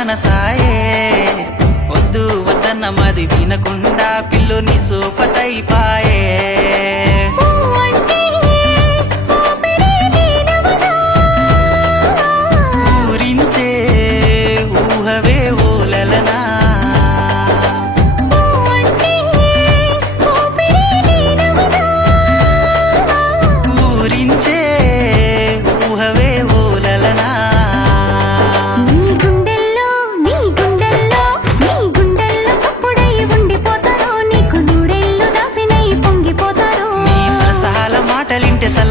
మనసాయే వద్దు వద్దన్న మాది వినకుండా పిల్లుని సోపతైపాయే ఊరించే ఊహవే ఓలలనా ఊరించే ఊహవే ఓలలనా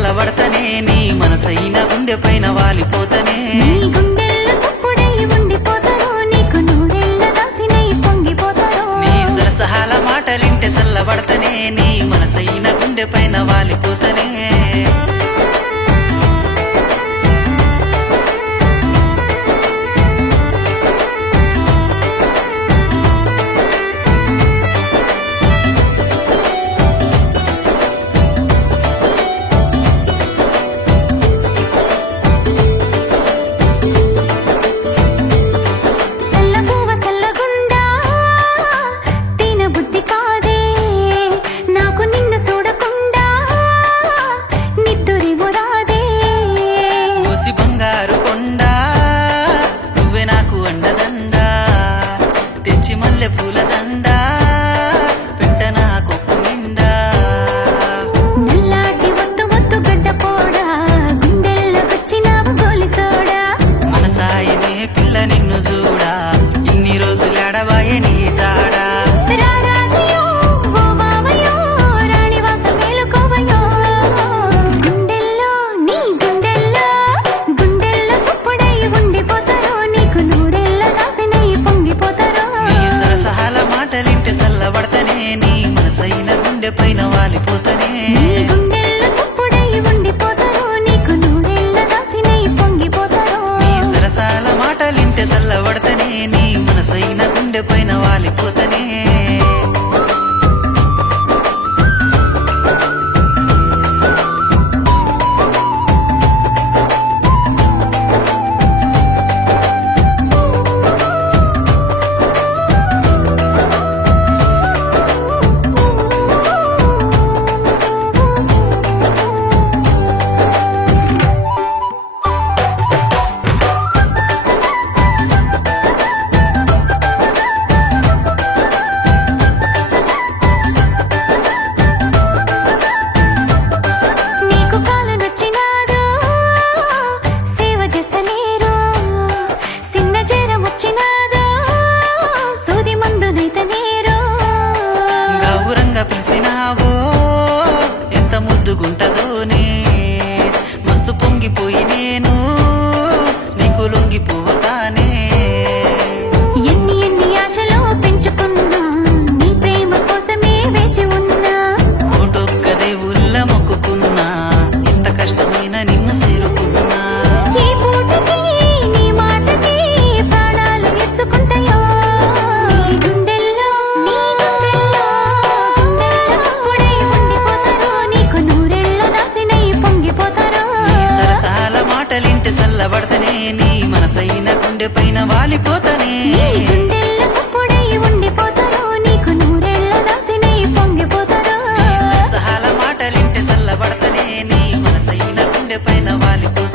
చల్లబడతనే నీ మనసైన గుండె పైన వాలిపోతనే నీ సరసహాల మాటలింటే చల్లబడతనే నీ మనసైన గుండె పైన వాలిపోతనే బంగారు కొండ నువ్వే నాకు అండదండా తెచ్చి మల్లె పూల దండ పెట్ట నా కొప్పు నిండా నల్లాటి వత్తు వత్తు గడ్డ పోడా గుండెల్లో వచ్చినావు గోలి సోడా మనసాయనే పిల్ల నిన్ను చూడా ఇన్ని రోజులు ఎడబాయే నీ జాడా చల్లబడతనే నీ మనసైన గుండె పైన వాలిపోతనే నీ సరసాల మాటలింటే చల్లబడతనే నీ మనసైన గుండె పైన వాలిపోతనే పిలిసినావో ఎంత ముద్దుగుంటదోనే మస్తు పొంగిపోయి నేను నీకు లొంగిపోతానే ఎన్ని ఎన్ని ఆశలో పెంచుకున్నా నీ ప్రేమ కోసమే వేచి ఉన్నా కోటొక్క దేవుళ్ళ మొక్కుకున్నా ఎంత కష్టమైన నిన్ను చేరుకున్నా ఈ పూటకి నీ మాటకి ప్రాణాలు ఎత్తుకుంటాయో చల్లబడతనే నీ మనసైన గుండె పైన వాలిపోతనే సహాల మాటలింటే చల్లబడతనే నీ మనసైన గుండె పైన వాలిపో